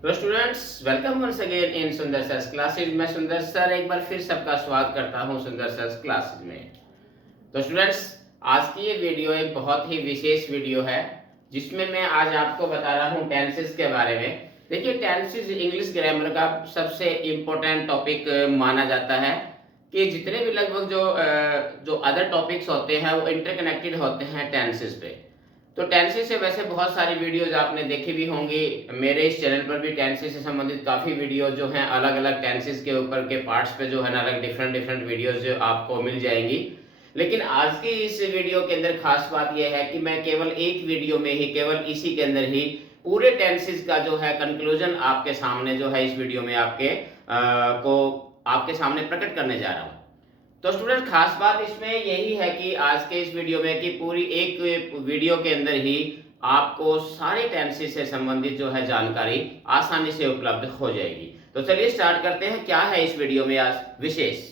तो students, welcome once again in Sundar sir classes में। सुंदर सर एक बार फिर सबका स्वागत करता हूं सुंदर सर क्लासेज में। तो स्टूडेंट्स, आज की ये वीडियो एक बहुत ही विशेष वीडियो है जिसमें मैं आज आपको बता रहा हूं टेंसेस के बारे में। देखिए, टेंसेस इंग्लिश ग्रामर का सबसे इम्पोर्टेंट टॉपिक माना जाता है कि जितने भी लगभग जो अदर टॉपिक्स होते हैं वो इंटरकनेक्टेड होते हैं टेंसेस पे। तो टेंसेस से वैसे बहुत सारी वीडियोज आपने देखी भी होंगी। मेरे इस चैनल पर भी टेंसेस से संबंधित काफ़ी वीडियो जो हैं अलग अलग टेंसेस के ऊपर के पार्ट्स पे जो है ना अलग डिफरेंट डिफरेंट वीडियोज जो आपको मिल जाएंगी। लेकिन आज की इस वीडियो के अंदर खास बात यह है कि मैं केवल एक वीडियो में ही, केवल इसी के अंदर ही पूरे टेंसेस का जो है कंक्लूजन आपके सामने जो है इस वीडियो में को आपके सामने प्रकट करने जा रहा हूँ। तो स्टूडेंट, खास बात इसमें यही है कि आज के इस वीडियो में कि पूरी एक वीडियो के अंदर ही आपको सारे टेंसेस से संबंधित जो है जानकारी आसानी से उपलब्ध हो जाएगी। तो चलिए स्टार्ट करते हैं, क्या है इस वीडियो में आज विशेष।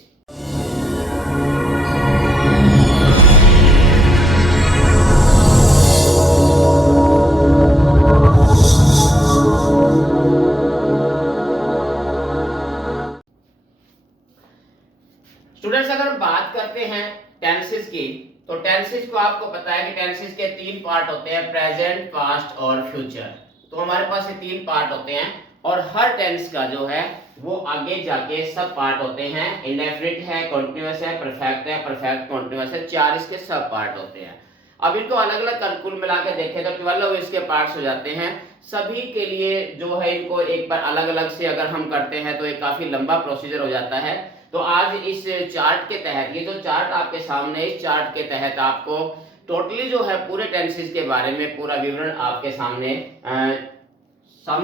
स्टूडेंट्स, अगर बात करते हैं टेंसेस की, तो टेंसेस को आपको पता है कि टेंसेस के तीन पार्ट होते हैं, प्रेजेंट, पास्ट और फ्यूचर। तो हमारे पास ये तीन पार्ट होते हैं और हर टेंस का जो है वो आगे जाके सब पार्ट होते हैं। इंडेफिनिट है, कंटीन्यूअस है, परफेक्ट कंटीन्यूअस है, चार इसके सब पार्ट होते हैं। अब इनको अलग अलग कुल मिला के देखें तो 12 इसके पार्ट्स हो जाते हैं। सभी के लिए जो है इनको एक बार अलग अलग से अगर हम करते हैं तो एक काफी लंबा प्रोसीजर हो जाता है। तो आज इस चार्ट के तहत, ये जो चार्ट आपके सामने, इस चार्ट के तहत आपको टोटली जो है पूरे टेंसेस के बारे में पूरा विवरण आपके सामने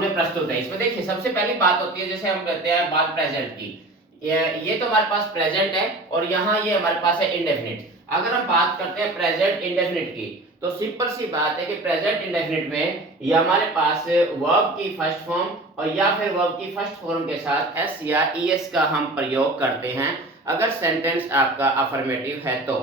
प्रस्तुत है। इसमें देखिए, सबसे पहली बात होती है, जैसे हम कहते हैं बात प्रेजेंट की। ये तो हमारे पास प्रेजेंट है और यहाँ ये हमारे पास है इंडेफिनिट। अगर हम बात करते हैं प्रेजेंट इंडेफिनिट की, तो सिंपल सी बात है कि प्रेजेंट इंडेफिनिट में ये हमारे पास वर्ब की फर्स्ट फॉर्म और या फिर वर्ब की फर्स्ट फॉर्म के साथ एस या ईएस का हम प्रयोग करते हैं अगर सेंटेंस आपका अफर्मेटिव है। तो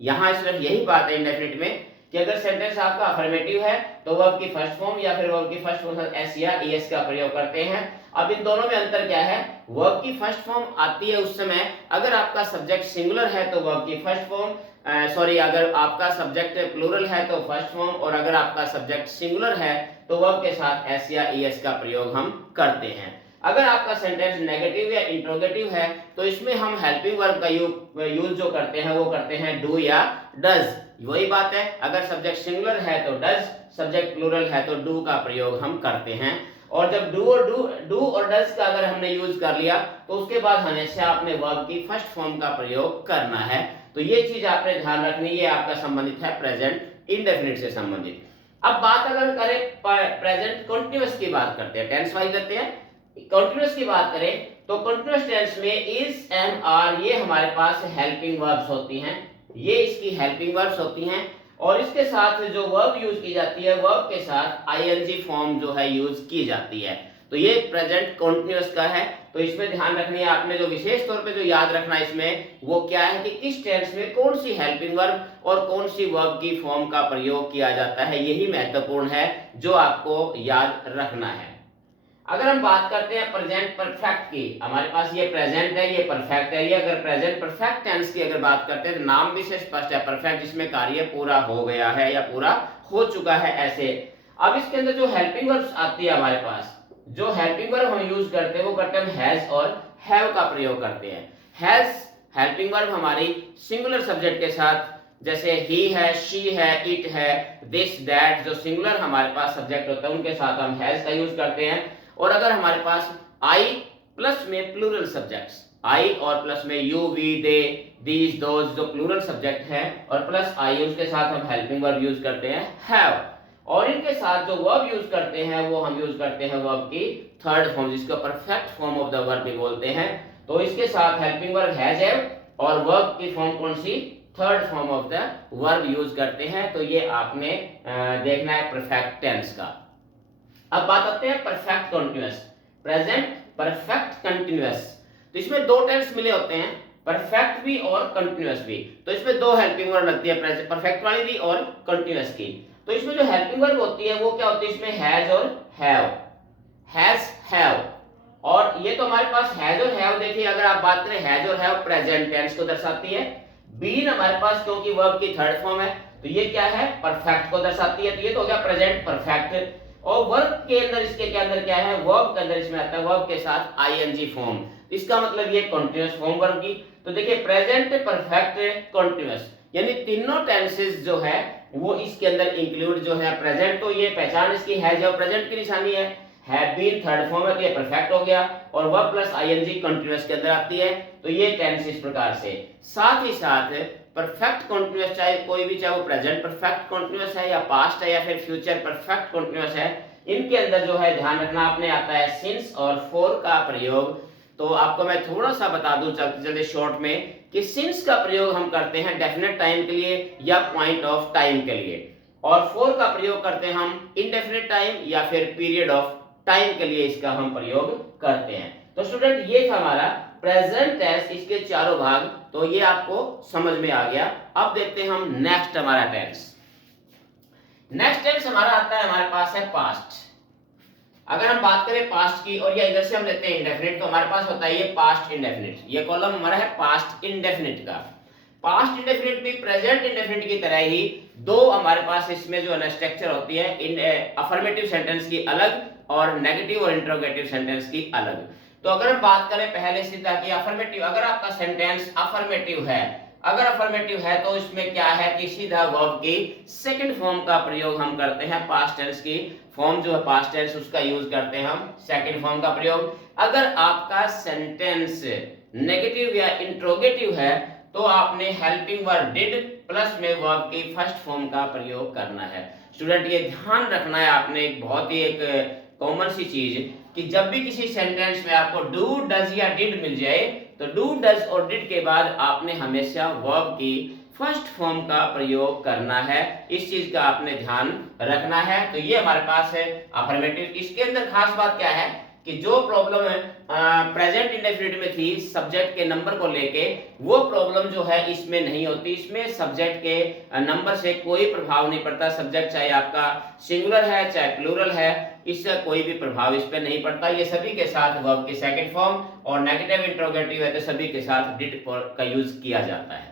यहाँ सिर्फ यही बात है इंडेफिनिट में कि अगर सेंटेंस आपका अफर्मेटिव है तो वर्ब की फर्स्ट फॉर्म या फिर वर्ब की फर्स्ट फॉर्म एस या ईएस का प्रयोग करते हैं। अब इन दोनों में अंतर क्या है? वर्ब की फर्स्ट फॉर्म आती है उस समय अगर आपका सब्जेक्ट सिंगुलर है तो वर्ब की फर्स्ट फॉर्म, अगर आपका सब्जेक्ट प्लूरल है तो फर्स्ट फॉर्म, और अगर आपका सब्जेक्ट सिंगुलर है तो वर्ब के साथ एस या ईएस का प्रयोग हम करते हैं। अगर आपका सेंटेंस नेगेटिव या इंट्रोगेटिव है तो इसमें हम हेल्पिंग वर्ब का यूज जो करते हैं वो करते हैं डू या डज। वही बात है, अगर सब्जेक्ट सिंगुलर है तो डज, सब्जेक्ट प्लूरल है तो डू का प्रयोग हम करते हैं। और जब डू और डज का अगर हमने यूज कर लिया तो उसके बाद हमेशा अपने वर्ब की फर्स्ट फॉर्म का प्रयोग करना है। तो ये चीज आपने ध्यान रखनी, ये आपका संबंधित है प्रेजेंट इंडेफिनिट से संबंधित। अब बात अगर करें प्रेजेंट कंटीन्यूअस की, बात करते हैं, टेंस वाइज करते हैं। कंटीन्यूअस की बात करें तो कंटीन्यूअस टेंस में इज, एम, आर ये हमारे पास हेल्पिंग वर्ब्स होती हैं, ये इसकी हेल्पिंग वर्ब्स होती हैं। और इसके साथ जो वर्ब यूज की जाती है, वर्ब के साथ आईएनजी फॉर्म जो है यूज की जाती है। तो ये प्रेजेंट कंटीन्यूअस का है। तो इसमें ध्यान रखनी है आपने, जो विशेष तौर पे जो याद रखना है इसमें वो क्या है कि किस टेंस में कौन सी हेल्पिंग वर्ब और कौन सी वर्ब की फॉर्म का प्रयोग किया जाता है, यही महत्वपूर्ण है जो आपको याद रखना है। अगर हम बात करते हैं प्रेजेंट परफेक्ट की, हमारे पास ये प्रेजेंट है, ये परफेक्ट है। ये अगर प्रेजेंट परफेक्ट टेंस की अगर बात करते हैं तो नाम भी से स्पष्ट है, परफेक्ट जिसमें कार्य पूरा हो गया है या पूरा हो चुका है, ऐसे। अब इसके अंदर जो हेल्पिंग वर्ब्स आती है हमारे पास, जो हेल्पिंग वर्ब हम यूज करते हैं वो करते हैं हैज और हैव का प्रयोग करते हैं। हैज हेल्पिंग वर्ब हमारी सिंगुलर सब्जेक्ट के साथ, जैसे ही है, शी है, इट है, दिस, दैट, जो सिंगुलर हमारे पास सब्जेक्ट होता है उनके साथ हम हैज का यूज करते हैं। और अगर हमारे पास आई प्लस में प्लूरल सब्जेक्ट्स, आई और प्लस में you, we, they, these, those, जो प्लूरल सब्जेक्ट है और प्लस आई, उसके साथ हम हेल्पिंग वर्ब यूज करते हैं हैव। और इनके साथ जो वर्ब यूज करते हैं वो हम यूज करते हैं वर्ब की थर्ड फॉर्म, जिसको perfect form of the verb भी बोलते हैं। तो इसके साथ हेल्पिंग वर्ब हैज, हैव और वर्ब की फॉर्म कौन सी? Third form of the verb use करते हैं। तो ये आपने देखना है परफेक्ट टेंस का। अब बात आते हैं perfect continuous, present perfect continuous. तो इसमें दो टेंस मिले होते हैं, परफेक्ट भी और कंटीन्यूअस भी। तो इसमें दो हेल्पिंग वर्ब लगती है, परफेक्ट वाली भी और कंटीन्यूअस की। तो इसमें जो हेल्पिंग वर्ब होती है वो क्या होती है? इसमें हैज और हैव। Has have. और ये तो हमारे पास हैज और हैव, देखिए अगर आप बात करें हैज और हैव प्रेजेंट टेंस को दर्शाती है। बीन हमारे पास क्योंकि वर्ब की थर्ड फॉर्म है तो ये क्या है, परफेक्ट को दर्शाती है, तो ये तो हो गया प्रेजेंट परफेक्ट। और वर्ब के अंदर, इसके के अंदर क्या है, वर्ब के अंदर इसमें आता है वर्ब के साथ आईएनजी फॉर्म, इसका मतलब ये कंटीन्यूअस फॉर्म वर्ब की। तो देखिए प्रेजेंट परफेक्ट कंटीन्यूअस यानी तीनों टेंसेस जो है वो इसके अंदर इंक्लूड जो है। प्रेजेंट तो ये पहचान इसकी हैज और प्रेजेंट की निशानी है, हैव बीन थर्ड फॉर्म है तो ये परफेक्ट हो गया, और वर्ब प्लस आईएनजी कंटीन्यूअस के अंदर आती है, तो ये टेंस इस प्रकार से। साथ ही साथ परफेक्ट कंटीन्यूअस, चाहे कोई भी, चाहे वो प्रेजेंट परफेक्ट कंटीन्यूअस है या पास्ट है या फिर फ्यूचर परफेक्ट कंटीन्यूअस है, इनके अंदर जो है ध्यान रखना आपने आता है सिंस और फॉर का प्रयोग। तो आपको मैं थोड़ा सा बता दूं चलते चलते शॉर्ट में कि सिंस का प्रयोग हम करते हैं डेफिनेट टाइम के लिए या पॉइंट ऑफ टाइम के लिए, और फॉर का प्रयोग करते हैं हम इंडेफिनिट टाइम या फिर पीरियड ऑफ टाइम के लिए इसका हम प्रयोग करते हैं। तो स्टूडेंट ये था हमारा प्रेजेंट टेंस, इसके चारों भाग, तो ये आपको समझ में आ गया। अब देखते हैं हम नेक्स्ट हमारा टेंस। नेक्स्ट टेंस हमारा आता है, हमारे पास है पास्ट। अगर हम बात करें पास्ट की, और ये इधर से हम लेते हैं इंडेफिनिट, तो हमारे पास होता है ये पास्ट इंडेफिनिट, ये कॉलम हमारा है पास्ट इंडेफिनिट का। पास्ट इंडेफिनिट भी प्रेजेंट इंडेफिनिट की तरह ही दो हमारे पास इसमें जो स्ट्रक्चर होती है, अफर्मेटिव सेंटेंस की अलग और नेगेटिव और इंट्रोगेटिव सेंटेंस की अलग। तो अगर हम बात करें पहले सीधा कि अफर्मेटिव, अगर आपका सेंटेंस अफर्मेटिव है, अगर अफर्मेटिव है तो इसमें क्या है कि सीधा वर्ब की सेकंड फॉर्म का प्रयोग हम करते हैं, पास्ट टेंस की फॉर्म जो है पास्ट टेंस उसका यूज करते हैं हम सेकंड फॉर्म का प्रयोग। अगर आपका सेंटेंस नेगेटिव या इंट्रोगेटिव है तो आपने हेल्पिंग वर्ब डिड प्लस में वर्ब की फर्स्ट फॉर्म का प्रयोग करना है। स्टूडेंट ये ध्यान रखना है आपने, एक बहुत ही एक कॉमन सी चीज कि जब भी किसी सेंटेंस में आपको डू डज या डिड मिल जाए तो डू डज और डिड के बाद आपने हमेशा वर्ब की फर्स्ट फॉर्म का प्रयोग करना है, इस चीज का आपने ध्यान रखना है। तो ये हमारे पास है अफर्मेटिव। इसके अंदर खास बात क्या है कि जो प्रॉब्लम प्रेजेंट इंडेफिनिट में थी सब्जेक्ट के नंबर को लेके, वो प्रॉब्लम जो है इसमें नहीं होती। इसमें सब्जेक्ट के नंबर से कोई प्रभाव नहीं पड़ता, सब्जेक्ट चाहे आपका सिंगुलर है चाहे प्लूरल है, इसका कोई भी प्रभाव इस पे नहीं पड़ता। ये सभी के साथ वर्ब की सेकंड फॉर्म, और नेगेटिव इंट्रोगेटिव है तो सभी के साथ डिड का यूज किया जाता है।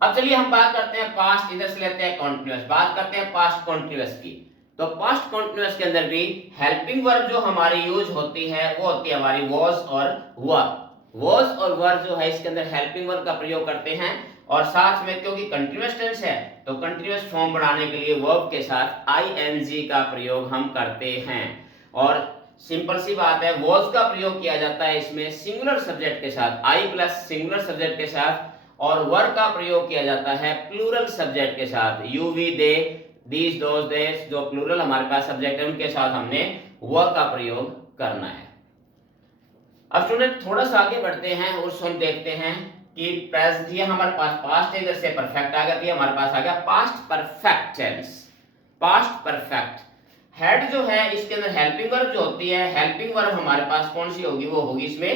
अब चलिए हम बात करते हैं पास्ट, इधर से लेते हैं कॉन्टिन्यूअस, बात करते हैं पास्ट कॉन्टिन्यूअस की। तो पास्ट कॉन्टिन्यूअस के अंदर भी हेल्पिंग वर्ब जो हमारी यूज होती है वो होती है हमारी वाज और वर। वाज और वर जो है इसके अंदर हेल्पिंग वर्ब का प्रयोग करते हैं, और साथ में क्योंकि कंटिन्यूअस टेंस है तो कंटिन्यूअस फॉर्म बनाने के लिए वर्ब के साथ आईएनजी का प्रयोग हम करते हैं। और सिंपल सी बात है, वाज का प्रयोग किया जाता है इसमें सिंगुलर सब्जेक्ट के साथ, आई प्लस सिंगुलर सब्जेक्ट के साथ, और वर का प्रयोग किया जाता है प्लूरल सब्जेक्ट के साथ, you we they these those देस, जो प्लूरल हमारे पास सब्जेक्ट है उनके साथ हमने वर का प्रयोग करना है। अब स्टूडेंट थोड़ा सा आगे बढ़ते हैं और हम देखते हैं कि प्रेजेंट, ये हमारे पास पास्ट है, इधर से परफेक्ट आ गया, हमारे पास आ गया past perfect tense. Past perfect had जो है इसके अंदर हेल्पिंग वर्ब जो होती है, हेल्पिंग वर्ब हमारे पास कौन सी होगी, वो होगी इसमें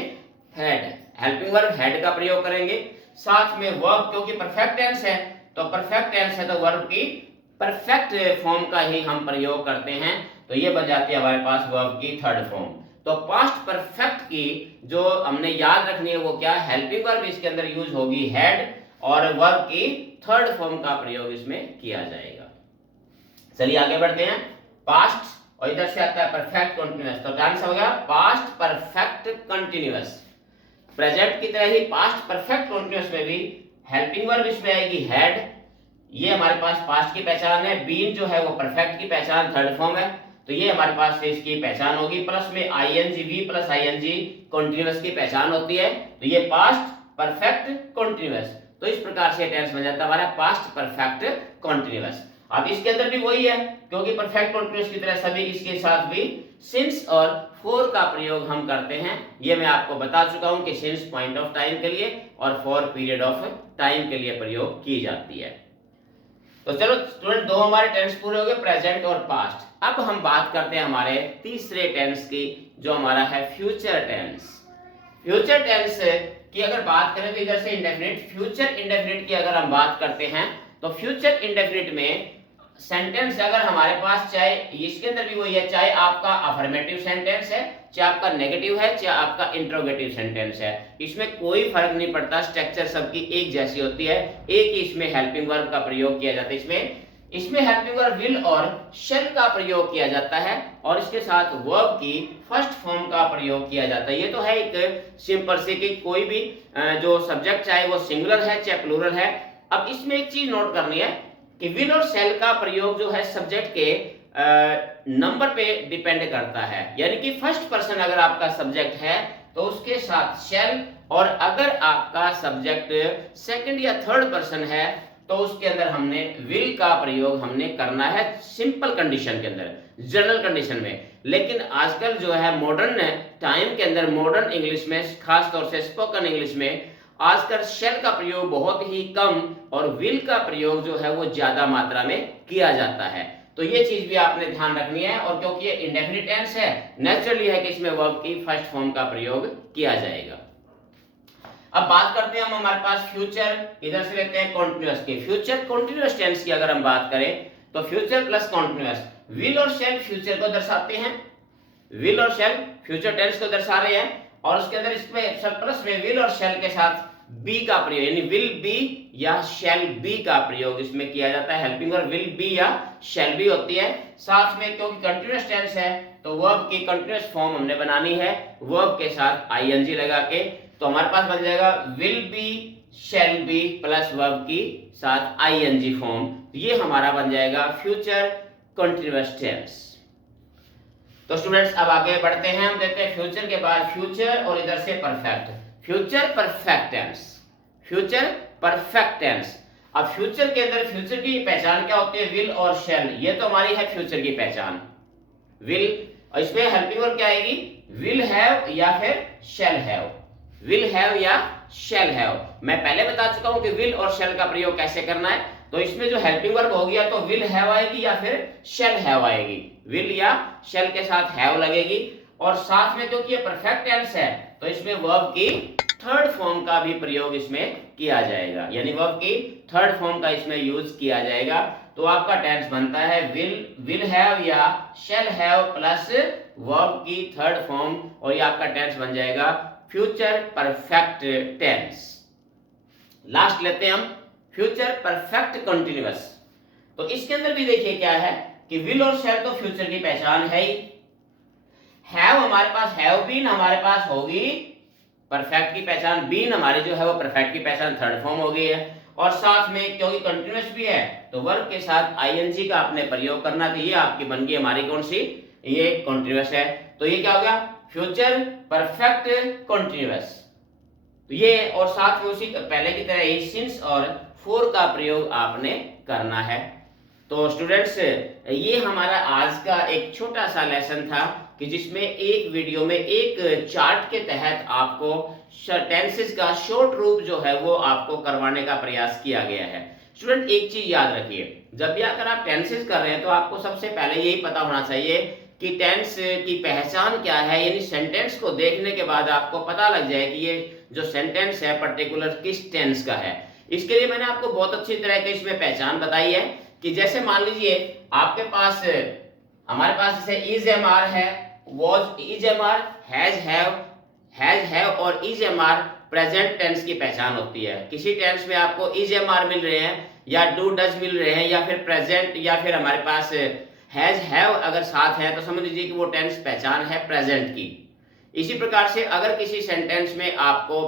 हेड, हेल्पिंग वर्ब हेड का प्रयोग करेंगे। साथ में वर्ब क्योंकि परफेक्ट टेंस है तो परफेक्ट टेंस है तो वर्ब की परफेक्ट फॉर्म का ही हम प्रयोग करते हैं, तो ये बन जाती है हमारे पास वर्ब की थर्ड फॉर्म। तो पास्ट परफेक्ट की जो हमने याद रखनी है वो क्या, हेल्पिंग वर्ब इसके अंदर यूज होगी हेड, और वर्ब की थर्ड फॉर्म का प्रयोग इसमें किया जाएगा। चलिए आगे बढ़ते हैं। पास्ट और इधर से आता है परफेक्ट कंटीन्यूअस, तो आंसर हो गया पास्ट परफेक्ट कंटीन्यूअस। प्रेजेंट की तरह ही पास्ट परफेक्ट कंटीन्यूअस में भी हेल्पिंग वर्ब इसमें आएगी हेड, ये हमारे पास पास्ट की पहचान है। बीन जो है वो परफेक्ट की पहचान थर्ड फॉर्म है, तो ये हमारे पास से इसकी पहचान होगी। प्लस में ING, V plus ING continuous की पहचान होती है, तो ये पास्ट परफेक्ट कंटीन्यूअस। तो इस प्रकार से टेंस बन जाता है हमारा पास्ट परफेक्ट कंटीन्यूअस। अब इसके अंदर भी वही है, क्योंकि परफेक्ट कंटीन्यूअस की तरह सभी इसके साथ भी सिंस और फॉर का प्रयोग हम करते हैं। ये मैं आपको बता चुका हूं कि सिंस पॉइंट ऑफ टाइम के लिए और फॉर पीरियड ऑफ टाइम के लिए प्रयोग की जाती है। तो चलो स्टूडेंट दो हमारे टेंस पूरे हो गए, प्रेजेंट और पास्ट। अब हम बात करते हैं हमारे तीसरे टेंस की, जो हमारा है फ्यूचर टेंस। फ्यूचर टेंस की अगर बात करें तो इधर से इंडेफिनिट, फ्यूचर इंडेफिनिट की अगर हम बात करते हैं तो फ्यूचर इंडेफिनिट में सेंटेंस अगर हमारे पास चाहे इसके अंदर भी वही है, चाहे आपका अफर्मेटिव सेंटेंस है, चाहे आपका नेगेटिव है, चाहे आपका इंट्रोगेटिव सेंटेंस है, इसमें कोई फर्क नहीं पड़ता, स्ट्रक्चर सबकी एक जैसी होती है, एक ही इसमें हेल्पिंग वर्ब का प्रयोग किया जाता है। इसमें हेल्पिंग वर्ब विल और शैल का प्रयोग किया जाता है और इसके साथ वर्ब की फर्स्ट फॉर्म का प्रयोग किया जाता है। ये तो है एक सिंपल से कि कोई भी जो सब्जेक्ट चाहे वो सिंगुलर है चाहे प्लूरल है। अब इसमें एक चीज नोट करनी है कि विल और शैल का प्रयोग जो है सब्जेक्ट के नंबर पे डिपेंड करता है, यानी कि फर्स्ट पर्सन अगर आपका सब्जेक्ट है तो उसके साथ शैल, और अगर आपका सब्जेक्ट सेकंड या थर्ड पर्सन है तो उसके अंदर हमने विल का प्रयोग हमने करना है सिंपल कंडीशन के अंदर, जनरल कंडीशन में। लेकिन आजकल जो है मॉडर्न टाइम के अंदर, मॉडर्न इंग्लिश में, खास तौर से स्पोकन इंग्लिश में आजकल शैल का प्रयोग बहुत ही कम और विल का प्रयोग जो है वो ज्यादा मात्रा में किया जाता है। तो ये चीज भी आपने ध्यान रखनी है, और क्योंकि ये इंडेफिनिट टेंस है, नेचुरली है कि इसमें वर्ब की फर्स्ट फॉर्म का प्रयोग किया जाएगा। अब बात करते हैं हम हमारे पास फ्यूचर, इधर से लेते हैं कॉन्टिन्यूअस की। फ्यूचर कॉन्टिन्यूअस टेंस की अगर हम बात करें तो फ्यूचर प्लस कॉन्टिन्यूअस, विल और शैल फ्यूचर को दर्शाते हैं, विल और शैल फ्यूचर टेंस को दर्शा रहे हैं, और उसके अंदर इसमें सरप्लस में विल और शैल के साथ बी का प्रयोग, यानी विल बी या शैल बी का प्रयोग इसमें किया जाता है। हेल्पिंग वर्ब विल बी या शैल बी होती है। साथ में क्योंकि कंटीन्यूअस टेंस है तो वर्ब की कंटीन्यूअस फॉर्म हमने बनानी है वर्ब के साथ आईएनजी लगा के, तो हमारे पास बन जाएगा will be shall be plus verb की साथ आईएनजी फॉर्म, ये हमारा बन जाएगा फ्यूचर कंटीन्यूअस टेंस। तो स्टूडेंट्स अब आगे बढ़ते हैं, हम देखते हैं फ्यूचर के बाद फ्यूचर और इधर से perfect. Future perfect tense, future perfect tense. अब फ्यूचर के अंदर फ्यूचर की पहचान क्या होती है, विल और शैल, ये तो हमारी है फ्यूचर की पहचान, विल, और इसमें हेल्पिंग वर्ब क्या आएगी, विल हैव या फिर शैल हैव, विल हैव या शैल हैव। मैं पहले बता चुका हूं कि विल और शैल का प्रयोग कैसे करना है, तो इसमें जो हेल्पिंग वर्ब हो गया तो विल हैव आएगी या फिर शैल हैव आएगी, विल या शैल के साथ हैव लगेगी, और साथ में क्योंकि ये परफेक्ट टेंस है तो इसमें वर्ब की थर्ड फॉर्म का भी प्रयोग इसमें किया जाएगा, यानी वर्ब की थर्ड फॉर्म का इसमें यूज किया जाएगा। तो आपका टेंस बनता है विल हैव या शैल हैव प्लस वर्ब की थर्ड फॉर्म, और ये आपका टेंस बन जाएगा फ्यूचर परफेक्ट टेंस। लास्ट लेते हैं हम फ्यूचर परफेक्ट कंटीन्यूअस। तो इसके अंदर भी देखिए क्या है कि विल और शैल तो फ्यूचर की पहचान है ही, हैव हमारे पास हैव बीन हमारे पास होगी परफेक्ट की पहचान, बीन हमारी जो है वो परफेक्ट की पहचान थर्ड फॉर्म हो गई है, और साथ में क्योंकि कंटीन्यूअस भी है तो वर्ब के साथ आईएनजी का आपने प्रयोग करना, तो ये आपकी बन गई हमारी कौन सी, ये कंटीन्यूअस है, तो ये क्या हो गया फ्यूचर परफेक्ट कंटीन्यूअस। तो ये, और साथ में उसी पहले की तरह सिंस और फॉर का प्रयोग आपने करना है। तो स्टूडेंट्स ये हमारा आज का एक छोटा सा लेसन था कि जिसमें एक वीडियो में एक चार्ट के तहत आपको टेंसेस का शॉर्ट रूप जो है वो आपको करवाने का प्रयास किया गया है। स्टूडेंट एक चीज याद रखिए, जब भी अगर आप टेंसेस कर रहे हैं तो आपको सबसे पहले यही पता होना चाहिए कि टेंस की पहचान क्या है, यानी सेंटेंस को देखने के बाद आपको पता लग जाए कि ये जो सेंटेंस है पर्टिकुलर किस टेंस का है। इसके लिए मैंने आपको बहुत अच्छी तरह के इसमें पहचान बताई है कि जैसे मान लीजिए आपके पास, हमारे पास जैसे इज एम आर है, was is am are, has have और is am are present tense की पहचान होती है। किसी टेंस में आपको इज एम आर मिल रहे हैं या डू डज मिल रहे हैं या फिर प्रेजेंट या फिर हमारे पास हैज हैव अगर साथ है तो समझ लीजिए कि वो टेंस पहचान है प्रेजेंट की। इसी प्रकार से अगर किसी सेंटेंस में आपको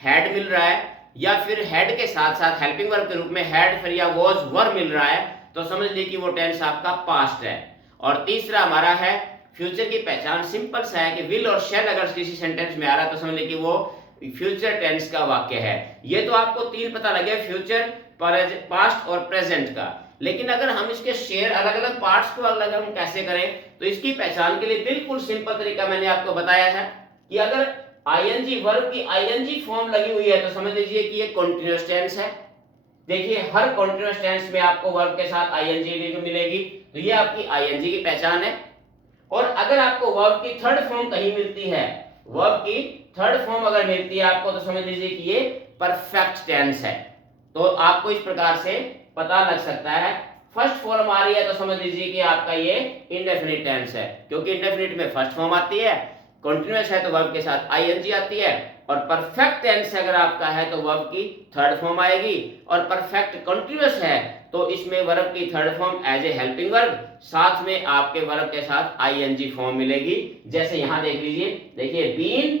हैड मिल रहा है या फिर हैड के साथ साथ हेल्पिंग वर्ब के रूप में हैड फिर या वॉज वर मिल रहा है तो समझ लीजिए कि वो टेंस आपका पास्ट है। और तीसरा हमारा है फ्यूचर की पहचान, सिंपल सा है कि विल और शैल अगर किसी सेंटेंस में आ रहा है तो समझ लीजिए कि वो फ्यूचर टेंस का वाक्य है। ये तो आपको तीन पता लगे, फ्यूचर, पास्ट और प्रेजेंट का। लेकिन अगर हम इसके शेयर अलग अलग पार्ट्स को अलग हम कैसे करें, तो इसकी पहचान के लिए बिल्कुल सिंपल तरीका मैंने आपको बताया है कि अगर आईएनजी वर्ब की आईएनजी फॉर्म लगी हुई है तो समझ लीजिए कि ये कॉन्टिन्यूअस टेंस है। देखिए हर कॉन्टिन्यूअस टेंस में आपको वर्ब के साथ आईएनजी मिलेगी, तो ये आपकी आईएनजी की पहचान है। और अगर आपको वर्ब की थर्ड फॉर्म कहीं मिलती है, वर्ब की थर्ड फॉर्म अगर मिलती है आपको, तो समझ लीजिए कि ये परफेक्ट टेंस है। तो आपको इस प्रकार से पता लग सकता है फर्स्ट फॉर्म आ रही है तो समझ लीजिए कि आपका ये इंडेफिनिट टेंस है, क्योंकि इंडेफिनिट में फर्स्ट फॉर्म आती है, कंटीन्यूअस है तो वर्ब के साथ आईएनजी आती है, और परफेक्ट टेंस अगर आपका है तो वर्ब की थर्ड फॉर्म आएगी, और परफेक्ट कंटीन्यूअस है तो इसमें वर्ब की third form as a helping verb, साथ में आपके वर्ब के साथ आईएनजी फॉर्म मिलेगी। जैसे यहां देख लीजिए, देखिए बीन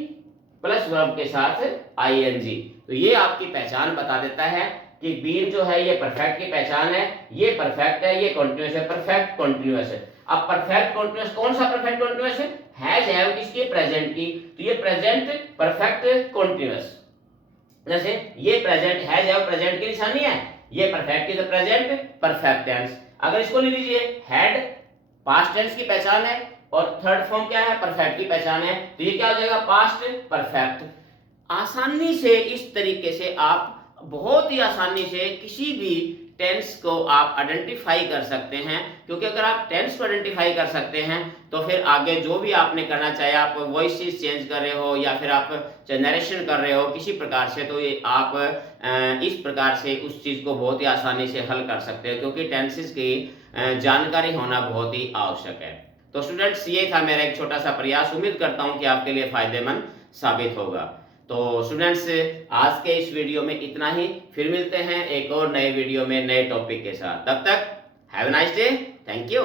प्लस वर्ब के साथ आईएनजी, तो ये आपकी पहचान बता देता है कि बीन जो है ये परफेक्ट की पहचान है, ये परफेक्ट है, ये कंटीन्यूअस है, परफेक्ट कंटीन्यूअस है। अब परफेक्ट कंटीन्यूअस कौन सा परफेक्ट कंटीन्यूअस है? हैज हैव किसकी? प्रेजेंट की, तो ये प्रेजेंट परफेक्ट कंटीन्यूअस। जैसे ये प्रेजेंट हैज हैव प्रेजेंट की निशानी है, ये परफेक्ट की तो प्रेजेंट परफेक्ट टेंस। अगर इसको ले लीजिए, हैड पास्ट टेंस की पहचान है और थर्ड फॉर्म क्या है? परफेक्ट की पहचान है, तो ये क्या हो जाएगा? Past perfect. आसानी से इस तरीके से आप बहुत ही आसानी से किसी भी टेंस को आप आइडेंटिफाई कर सकते हैं, क्योंकि अगर आप टेंस को आइडेंटिफाई कर सकते हैं तो फिर आगे जो भी आपने करना चाहे, आप वॉइसेस चेंज कर रहे हो या फिर आप नरेशन कर रहे हो किसी प्रकार से, तो ये आप इस प्रकार से उस चीज़ को बहुत ही आसानी से हल कर सकते हो, क्योंकि टेंसेस की जानकारी होना बहुत ही आवश्यक है। तो स्टूडेंट्स, ये था मेरा एक छोटा सा प्रयास, उम्मीद करता हूँ कि आपके लिए फायदेमंद साबित होगा। तो स्टूडेंट्स, आज के इस वीडियो में इतना ही, फिर मिलते हैं एक और नए वीडियो में नए टॉपिक के साथ। तब तक have a nice day, thank you.